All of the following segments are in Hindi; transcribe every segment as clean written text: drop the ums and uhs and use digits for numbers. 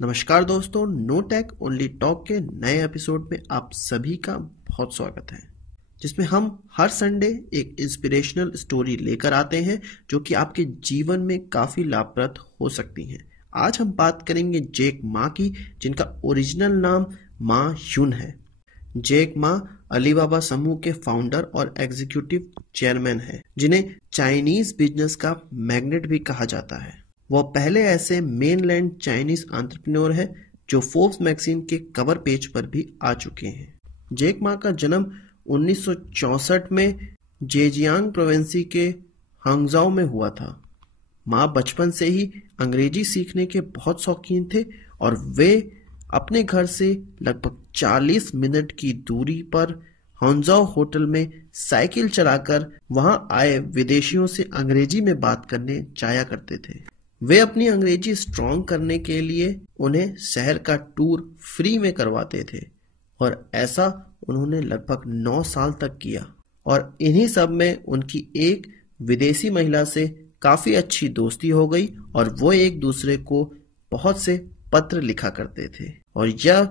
नमस्कार दोस्तों, नो टेक ओनली टॉक के नए एपिसोड में आप सभी का बहुत स्वागत है, जिसमें हम हर संडे एक इंस्पिरेशनल स्टोरी लेकर आते हैं जो कि आपके जीवन में काफ़ी लाभप्रद हो सकती हैं। आज हम बात करेंगे जैक मा की, जिनका ओरिजिनल नाम मा ह्यून है। जैक मा अलीबाबा समूह के फाउंडर और एग्जीक्यूटिव चेयरमैन है, जिन्हें चाइनीज बिजनेस का मैग्नेट भी कहा जाता है। वह पहले ऐसे मेनलैंड चाइनीज एंटरप्रेन्योर है जो फोर्ब्स मैगजीन के कवर पेज पर भी आ चुके हैं। जैक मा का जन्म 1964 में जेजियांग प्रोविंस के हांगझाओ में हुआ था। माँ बचपन से ही अंग्रेजी सीखने के बहुत शौकीन थे और वे अपने घर से लगभग 40 मिनट की दूरी पर हांगझाओ होटल में साइकिल चलाकर वहां आए विदेशियों से अंग्रेजी में बात करने जाया करते थे। वे अपनी अंग्रेजी स्ट्रॉन्ग करने के लिए उन्हें शहर का टूर फ्री में करवाते थे और ऐसा उन्होंने लगभग 9 साल तक किया। और इन्हीं सब में उनकी एक विदेशी महिला से काफी अच्छी दोस्ती हो गई और वो एक दूसरे को बहुत से पत्र लिखा करते थे। और यह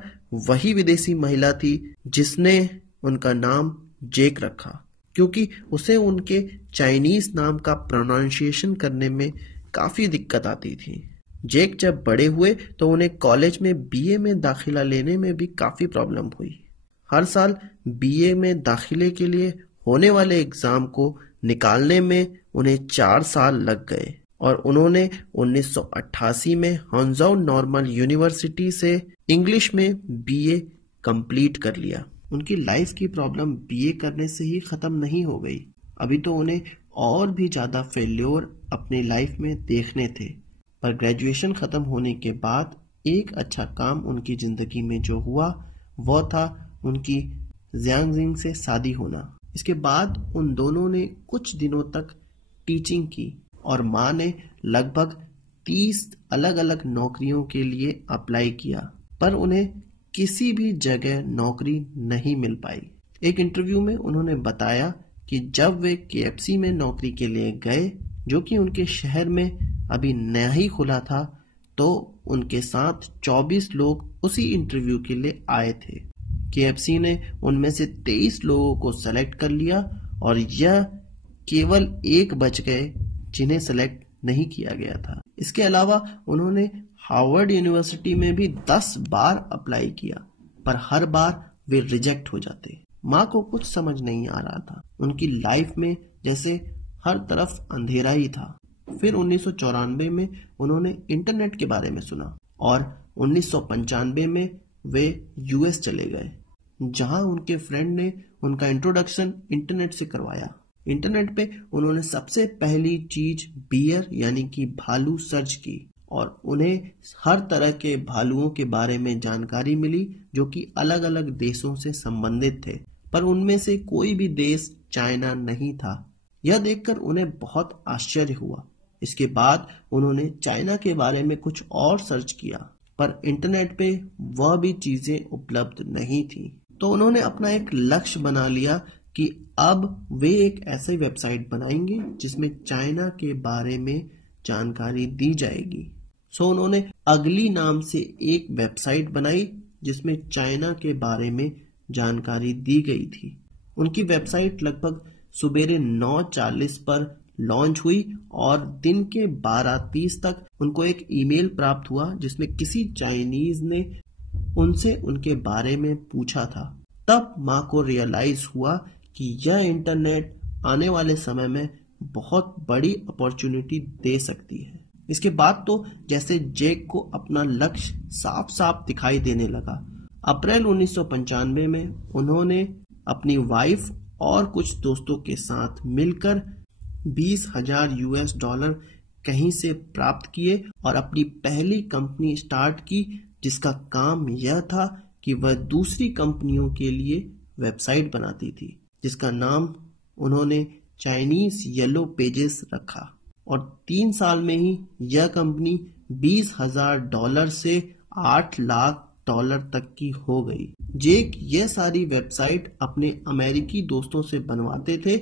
वही विदेशी महिला थी जिसने उनका नाम जैक रखा, क्योंकि उसे उनके चाइनीज नाम का प्रोनाउंसिएशन करने में काफी दिक्कत आती थी। जैक जब बड़े हुए तो उन्हें कॉलेज में बीए में दाखिला लेने में भी काफी प्रॉब्लम हुई। हर साल बीए में दाखिले के लिए होने वाले एग्जाम को निकालने में उन्हें 4 साल लग गए और उन्होंने 1988 में हांगझाओ नॉर्मल यूनिवर्सिटी से इंग्लिश में बीए कंप्लीट कर लिया। उनकी लाइफ की प्रॉब्लम बीए करने से ही खत्म नहीं हो गई, अभी तो उन्हें और भी ज्यादा फेल्योर अपनी लाइफ में देखने थे। पर ग्रेजुएशन खत्म होने के बाद एक अच्छा काम उनकी जिंदगी में जो हुआ वह था उनकी जियांग से शादी होना। इसके बाद उन दोनों ने कुछ दिनों तक टीचिंग की और माँ ने लगभग 30 अलग अलग नौकरियों के लिए अप्लाई किया, पर उन्हें किसी भी जगह नौकरी नहीं मिल पाई। एक इंटरव्यू में उन्होंने बताया कि जब वे केएफसी में नौकरी के लिए गए, जो कि उनके शहर में अभी नया ही खुला था, तो उनके साथ 24 लोग उसी इंटरव्यू के लिए आए थे। केएफसी ने उनमें से 23 लोगों को सेलेक्ट कर लिया और यह केवल 1 बच गए जिन्हें सेलेक्ट नहीं किया गया था। इसके अलावा उन्होंने हार्वर्ड यूनिवर्सिटी में भी 10 बार अप्लाई किया, पर हर बार वे रिजेक्ट हो जाते। माँ को कुछ समझ नहीं आ रहा था। उनकी लाइफ में जैसे हर तरफ अंधेरा ही था। फिर 1994 में उन्होंने इंटरनेट के बारे में सुना और 1995 में वे यूएस चले गए, जहां उनके फ्रेंड ने उनका इंट्रोडक्शन इंटरनेट से करवाया। इंटरनेट पे उन्होंने सबसे पहली चीज बियर यानी कि भालू सर्च की और उन्हें हर तरह के भालुओं के बारे में जानकारी मिली जो कि अलग अलग देशों से संबंधित थे, पर उनमें से कोई भी देश चाइना नहीं था। यह देखकर उन्हें बहुत आश्चर्य हुआ। इसके बाद उन्होंने चाइना के बारे में कुछ और सर्च किया, पर इंटरनेट पे वह भी चीजें उपलब्ध नहीं थी। तो उन्होंने अपना एक लक्ष्य बना लिया कि अब वे एक ऐसे वेबसाइट बनाएंगे जिसमें चाइना के बारे में जानकारी दी जाएगी। सो उन्होंने अगली नाम से एक वेबसाइट बनाई जिसमें चाइना के बारे में जानकारी दी गई थी। उनकी वेबसाइट लगभग सुबेरे 9:40 पर लॉन्च हुई और दिन के 12:30 तक उनको एक ईमेल प्राप्त हुआ जिसमें किसी चाइनीज ने उनसे उनके बारे में पूछा था। तब माँ को रियलाइज हुआ कि यह इंटरनेट आने वाले समय में बहुत बड़ी अपॉर्चुनिटी दे सकती है। इसके बाद तो जैसे जैक को अपना लक्ष्य साफ साफ दिखाई देने लगा। अप्रैल 1995 में उन्होंने अपनी वाइफ और कुछ दोस्तों के साथ मिलकर $20,000 कहीं से प्राप्त किए और अपनी पहली कंपनी स्टार्ट की, जिसका काम यह था कि वह दूसरी कंपनियों के लिए वेबसाइट बनाती थी, जिसका नाम उन्होंने चाइनीज येलो पेजेस रखा। और 3 साल में ही यह कंपनी $20,000 से $8 लाख डॉलर तक की हो गई। जेक यह सारी वेबसाइट अपने अमेरिकी दोस्तों से बनवाते थे।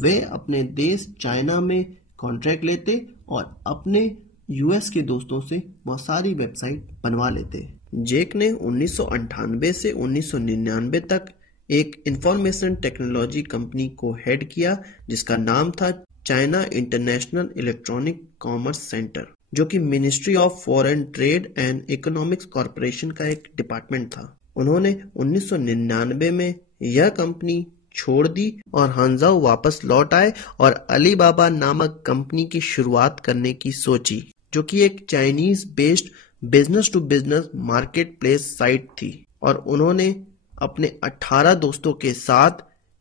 वे अपने देश चाइना में कॉन्ट्रैक्ट लेते और अपने यूएस के दोस्तों से वह सारी वेबसाइट बनवा लेते। जेक ने 1998 से 1999 तक एक इंफॉर्मेशन टेक्नोलॉजी कंपनी को हेड किया जिसका नाम था China international electronic commerce centre, जो कि ministry of foreign trade and economics corporation का एक डिपार्टमेंट था। उन्होंने 1999 में यह कंपनी छोड़ दी और हांजाओ वापस लौट आए और अलीबाबा नामक कंपनी की शुरुआत करने की सोची, जो कि एक Chinese based business to business market place site थी। और उन्होंने अपने 18 दोस्तों के साथ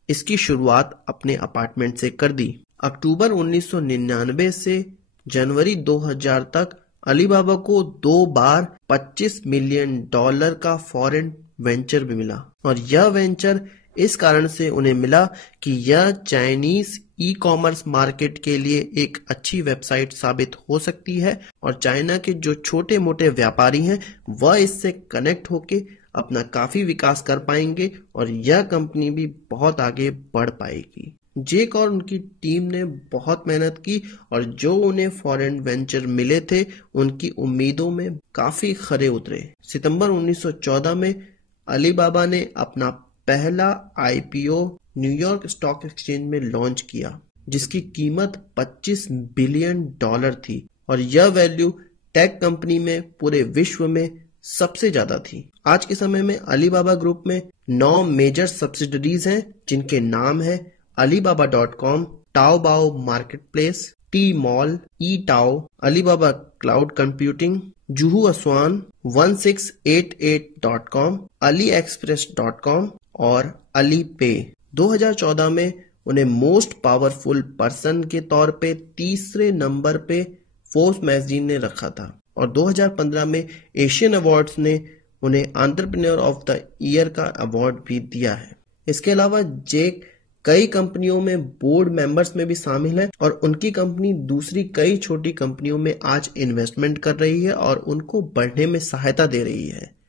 इसकी शुरुआत अपने अपार्टमेंट से कर दी। अक्टूबर 1999 से जनवरी 2000 तक अलीबाबा को 2 बार $25 मिलियन का फॉरेन वेंचर भी मिला। और यह वेंचर इस कारण से उन्हें मिला कि यह चाइनीज ई कॉमर्स मार्केट के लिए एक अच्छी वेबसाइट साबित हो सकती है और चाइना के जो छोटे मोटे व्यापारी हैं वह इससे कनेक्ट होके अपना काफी विकास कर पाएंगे और यह कंपनी भी बहुत आगे बढ़ पाएगी। जेक और उनकी टीम ने बहुत मेहनत की और जो उन्हें फॉरेन वेंचर मिले थे उनकी उम्मीदों में काफी खरे उतरे। सितंबर 1914 में अलीबाबा ने अपना पहला आईपीओ न्यूयॉर्क स्टॉक एक्सचेंज में लॉन्च किया, जिसकी कीमत $25 बिलियन थी और यह वैल्यू टेक कंपनी में पूरे विश्व में सबसे ज्यादा थी। आज के समय में अलीबाबा ग्रुप में 9 मेजर सब्सिडरीज हैं, जिनके नाम है Alibaba.com, Taobao marketplace, Tmall, eTao, Alibaba cloud computing, Juhu Aswan, 1688.com, AliExpress.com और अलीपे। 2014 में उन्हें मोस्ट पावरफुल पर्सन के तौर पे तीसरे नंबर पे फोर्ब्स मैगजीन ने रखा था और 2015 में एशियन अवार्ड्स ने उन्हें एंटरप्रेन्योर ऑफ द ईयर का अवार्ड भी दिया है। इसके अलावा जेक कई कंपनियों में बोर्ड मेंबर्स में भी शामिल है और उनकी कंपनी दूसरी कई छोटी कंपनियों में आज इन्वेस्टमेंट कर रही है और उनको बढ़ने में सहायता दे रही है।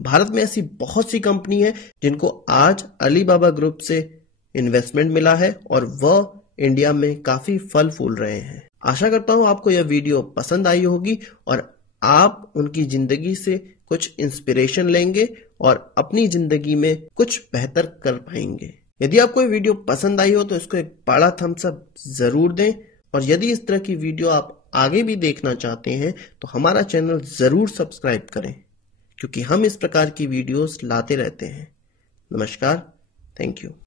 भारत में ऐसी बहुत सी कंपनी है जिनको आज अलीबाबा ग्रुप से इन्वेस्टमेंट मिला है और वह इंडिया में काफी फल फूल रहे हैं। आशा करता हूं आपको यह वीडियो पसंद आई होगी और आप उनकी जिंदगी से कुछ इंस्पिरेशन लेंगे और अपनी जिंदगी में कुछ बेहतर कर पाएंगे। यदि आपको ये वीडियो पसंद आई हो तो इसको एक बड़ा थम्स अप जरूर दें और यदि इस तरह की वीडियो आप आगे भी देखना चाहते हैं तो हमारा चैनल जरूर सब्सक्राइब करें, क्योंकि हम इस प्रकार की वीडियोस लाते रहते हैं। नमस्कार, थैंक यू।